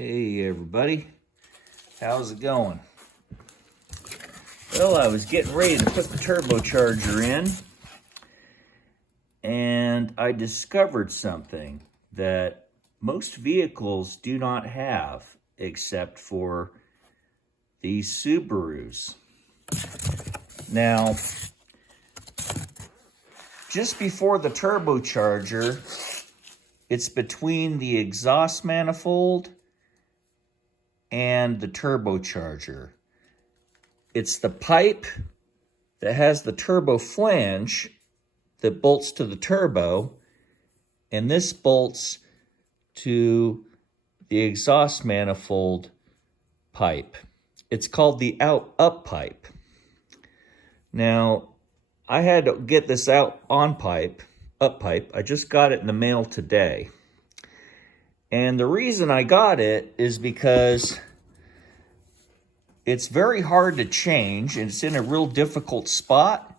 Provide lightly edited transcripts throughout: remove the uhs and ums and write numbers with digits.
Hey everybody, how's it going? Well, I was getting ready to put the turbocharger in and I discovered something that most vehicles do not have except for these Subarus. Now, just before the turbocharger, it's between the exhaust manifold and the turbocharger. It's the pipe that has the turbo flange that bolts to the turbo, and this bolts to the exhaust manifold pipe. It's called the up pipe. Now, I had to get this up pipe. I just got it in the mail today. And the reason I got it is because it's very hard to change and it's in a real difficult spot.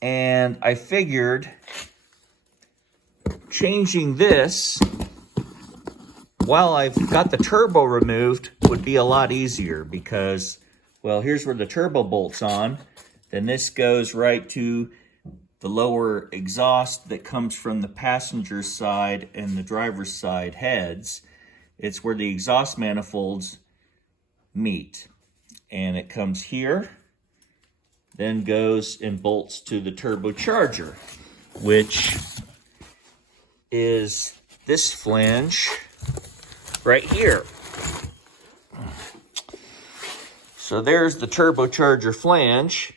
And I figured changing this while I've got the turbo removed would be a lot easier because, well, here's where the turbo bolts on. Then this goes right to the lower exhaust that comes from the passenger side and the driver's side heads. It's where the exhaust manifolds meet. And it comes here, then goes and bolts to the turbocharger, which is this flange right here. So there's the turbocharger flange.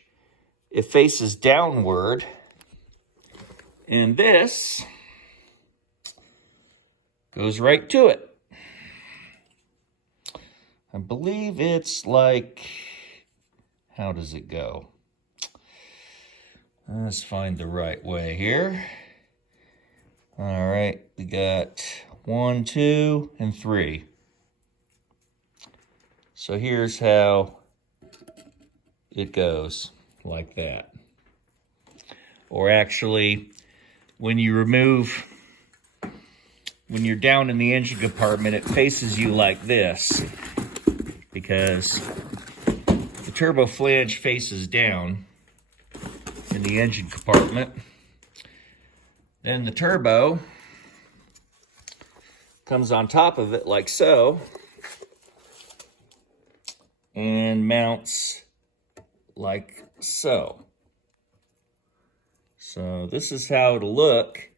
It faces downward. And this goes right to it. I believe it's like, how does it go? Let's find the right way here. All right, we got 1, 2, and 3. So here's how it goes, like that. Or actually, when you're down in the engine compartment, it faces you like this because the turbo flange faces down in the engine compartment. Then the turbo comes on top of it like so and mounts like so. So this is how it'll look.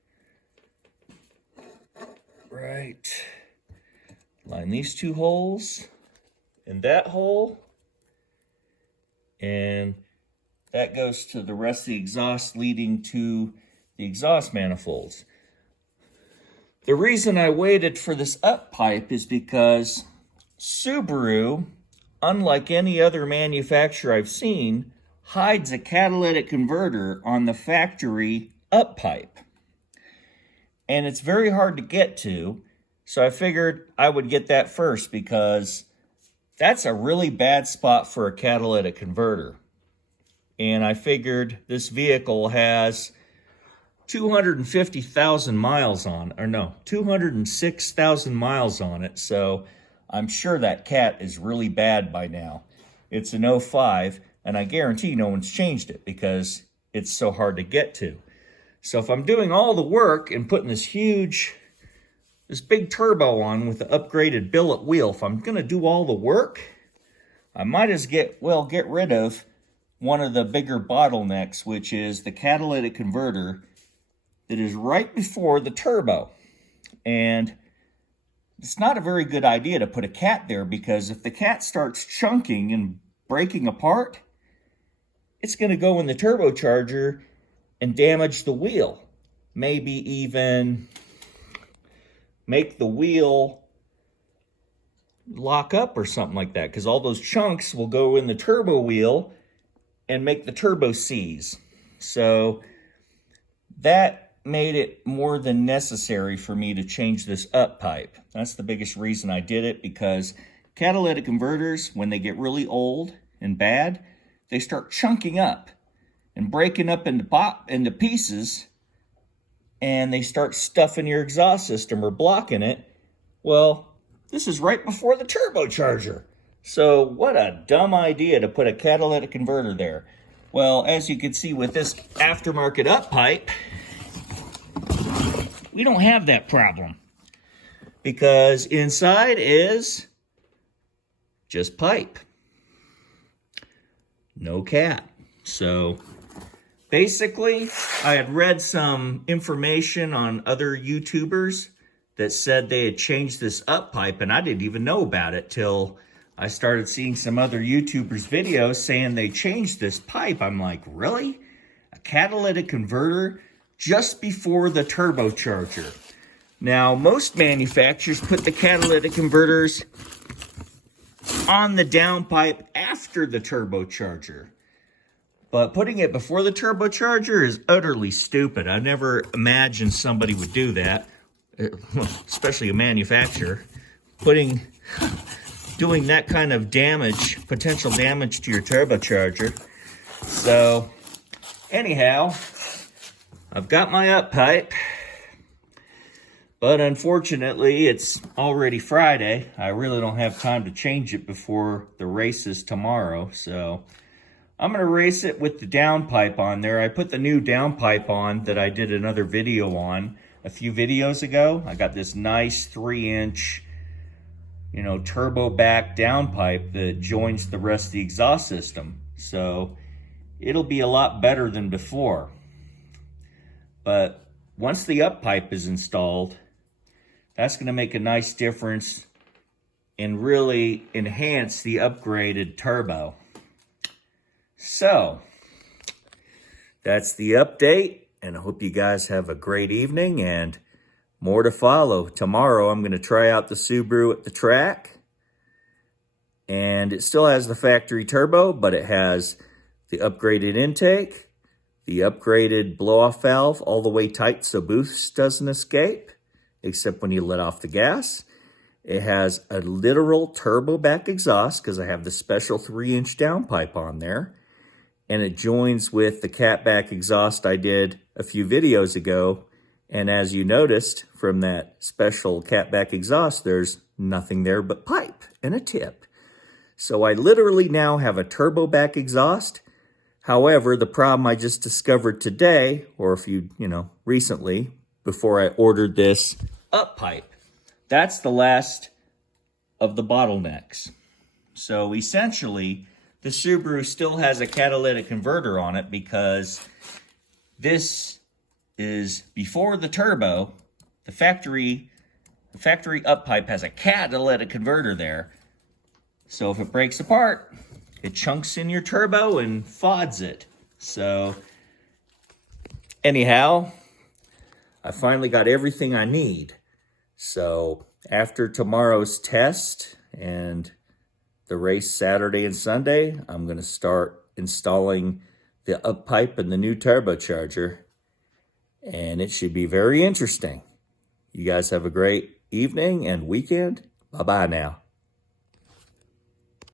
Right. Line these two holes and that hole. And that goes to the rest of the exhaust leading to the exhaust manifolds. The reason I waited for this up pipe is because Subaru, unlike any other manufacturer I've seen, hides a catalytic converter on the factory up pipe. And it's very hard to get to, so I figured I would get that first because that's a really bad spot for a catalytic converter. And I figured this vehicle has 250,000 miles on, or no, 206,000 miles on it, so I'm sure that cat is really bad by now. It's an 05, and I guarantee no one's changed it because it's so hard to get to. So if I'm doing all the work and putting this big turbo on with the upgraded billet wheel, if I'm gonna do all the work, I might as well get rid of one of the bigger bottlenecks, which is the catalytic converter that is right before the turbo. And it's not a very good idea to put a cat there because if the cat starts chunking and breaking apart, it's going to go in the turbocharger and damage the wheel. Maybe even make the wheel lock up or something like that because all those chunks will go in the turbo wheel and make the turbo seize. So that made it more than necessary for me to change this up pipe. That's the biggest reason I did it, because catalytic converters, when they get really old and bad, they start chunking up and breaking up into pieces, and they start stuffing your exhaust system or blocking it. Well, This is right before the turbocharger. So what a dumb idea to put a catalytic converter there. Well, as you can see with this aftermarket up pipe, we don't have that problem. Because inside is just pipe. No cat. So basically, I had read some information on other YouTubers that said they had changed this up pipe, and I didn't even know about it till I started seeing some other YouTubers' videos saying they changed this pipe. I'm like, really? A catalytic converter just before the turbocharger. Now, most manufacturers put the catalytic converters on the downpipe after the turbocharger. But putting it before the turbocharger is utterly stupid. I never imagined somebody would do that, especially a manufacturer. Doing that kind of damage, potential damage to your turbocharger. So, anyhow, I've got my up pipe. But unfortunately, it's already Friday. I really don't have time to change it before the race is tomorrow. So I'm going to race it with the downpipe on there. I put the new downpipe on that I did another video on a few videos ago. I got this nice 3-inch, turbo back downpipe that joins the rest of the exhaust system. So it'll be a lot better than before. But once the up pipe is installed, that's going to make a nice difference and really enhance the upgraded turbo. So, that's the update, and I hope you guys have a great evening, and more to follow. Tomorrow, I'm going to try out the Subaru at the track, and it still has the factory turbo, but it has the upgraded intake, the upgraded blow-off valve all the way tight so boost doesn't escape, except when you let off the gas. It has a literal turbo back exhaust because I have the special 3-inch downpipe on there. And it joins with the cat back exhaust I did a few videos ago. And as you noticed from that special cat back exhaust, there's nothing there but pipe and a tip. So I literally now have a turbo back exhaust. However, the problem I just discovered today, or a few, recently, before I ordered this up pipe. That's the last of the bottlenecks. So essentially, the Subaru still has a catalytic converter on it because this is before the turbo. The factory up pipe has a catalytic converter there. So if it breaks apart, it chunks in your turbo and fods it. So anyhow, I finally got everything I need. So after tomorrow's test and the race Saturday and Sunday, I'm going to start installing the up pipe and the new turbocharger. And it should be very interesting. You guys have a great evening and weekend. Bye-bye now.